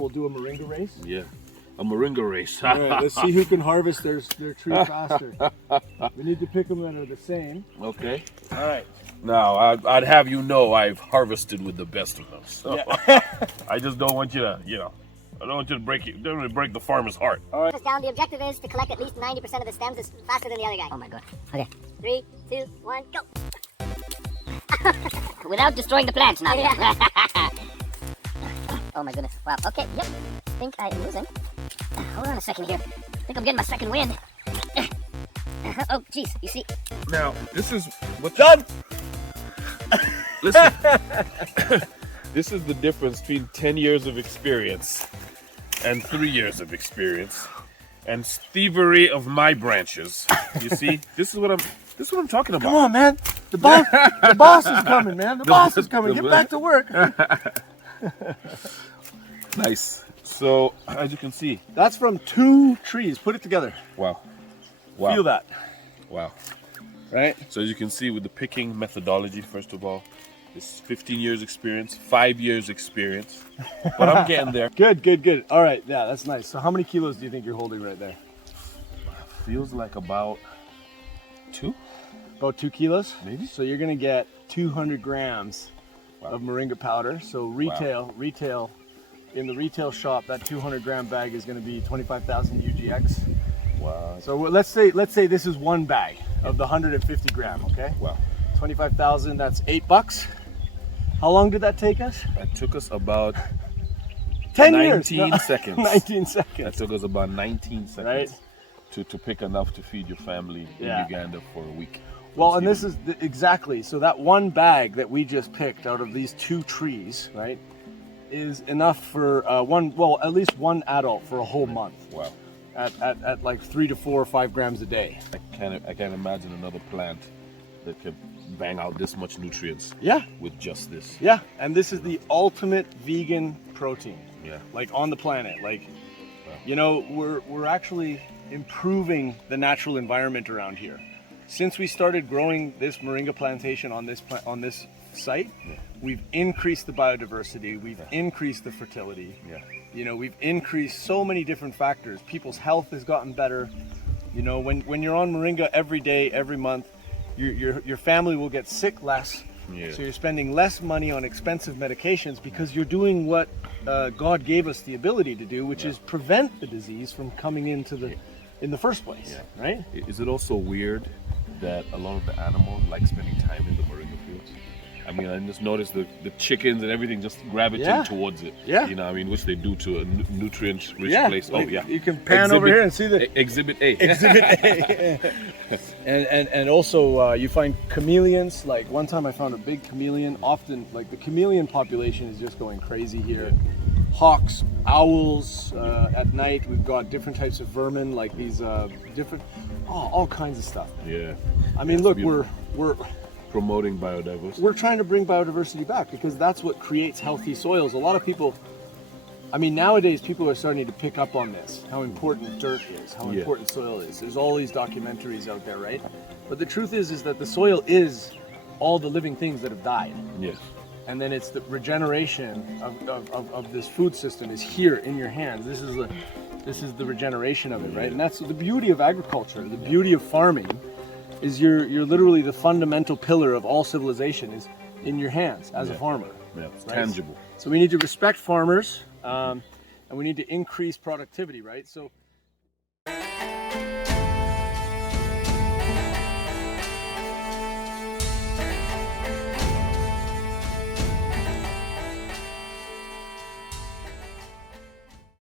We'll do a moringa race. Yeah, a moringa race. All right, let's see who can harvest their tree faster. We need to pick them that are the same. Okay. All right. Now, I'd have you know I've harvested with the best of them. So Yeah. I just don't want you to, I don't want you to break the farmer's heart. All right. Down. The objective is to collect at least 90% of the stems as faster than the other guy. Oh my god. Okay. 3, 2, 1, go. Without destroying the plants, now. Oh my goodness. Wow. Okay. Yep. I think I'm losing. Hold on a second here. I think I'm getting my second win. Oh, geez. You see. Now, this is what's Done. Listen. This is the difference between 10 years of experience and 3 years of experience and thievery of my branches. You see? This is what I'm talking about. Come on, man. The boss is coming, man. The boss is coming. Get back to work. Nice. So, as you can see, That's from 2 trees. Put it together. wow. Wow. Feel that, Wow. right? So as you can see with the picking methodology, first of all, this is 15 years experience, 5 years experience, but I'm getting there. Good, good, good. All right, yeah, that's nice. So how many kilos do you think you're holding right there? Feels like about 2, About 2 kilos? maybe. So you're gonna get 200 grams Wow. of moringa powder. So retail, in the retail shop, that 200 gram bag is gonna be 25,000 UGX. Wow. So let's say this is one bag of the 150 gram, okay? Wow. 25,000, that's $8. How long did that take us? That took us about 10 19 years. No, seconds. 19 That seconds. took us about 19 seconds Right. to pick enough to feed your family in Yeah. Uganda for a week. Well, and this is exactly, so that one bag that we just picked out of these 2 trees, right, is enough for at least one adult for a whole month Wow. at like 3 to 4 or 5 grams a day. I can't imagine another plant that could bang out this much nutrients Yeah, with just this. yeah, and this is the ultimate vegan protein, Yeah. like on the planet. Like, you know, we're actually improving the natural environment around here. Since we started growing this moringa plantation on this site, we've increased the biodiversity, we've increased the fertility. Yeah. You know, we've increased so many different factors. People's health has gotten better. You know, when you're on moringa every day, every month, your family will get sick less. Yeah. So you're spending less money on expensive medications because you're doing what God gave us the ability to do, which is prevent the disease from coming into in the first place, right? Is it also weird that a lot of the animals like spending time in the moringa fields? I mean, I just noticed the chickens and everything just gravitate towards it. Yeah. You know, I mean, which they do to a nutrient-rich place. Oh, like, yeah. You can pan over here and see the Exhibit A. Exhibit A. and also you find chameleons. Like one time I found a big chameleon. Often, like the chameleon population is just going crazy here. Hawks, owls. At night we've got different types of vermin, like these all kinds of stuff. Yeah. I mean, It's look, beautiful. we're Promoting biodiversity. we're trying to bring biodiversity back because that's what creates healthy soils. A lot of people, I mean, nowadays people are starting to pick up on this, how important dirt is, how important soil is. There's all these documentaries out there, right? But the truth is that the soil is all the living things that have died. Yes. And then it's the regeneration of this food system is here in your hands. This is the regeneration of it, right? And that's the beauty of agriculture, the beauty of farming. Is you're literally the fundamental pillar of all civilization is in your hands as a farmer. Yeah, it's right? tangible. So we need to respect farmers, and we need to increase productivity, right? So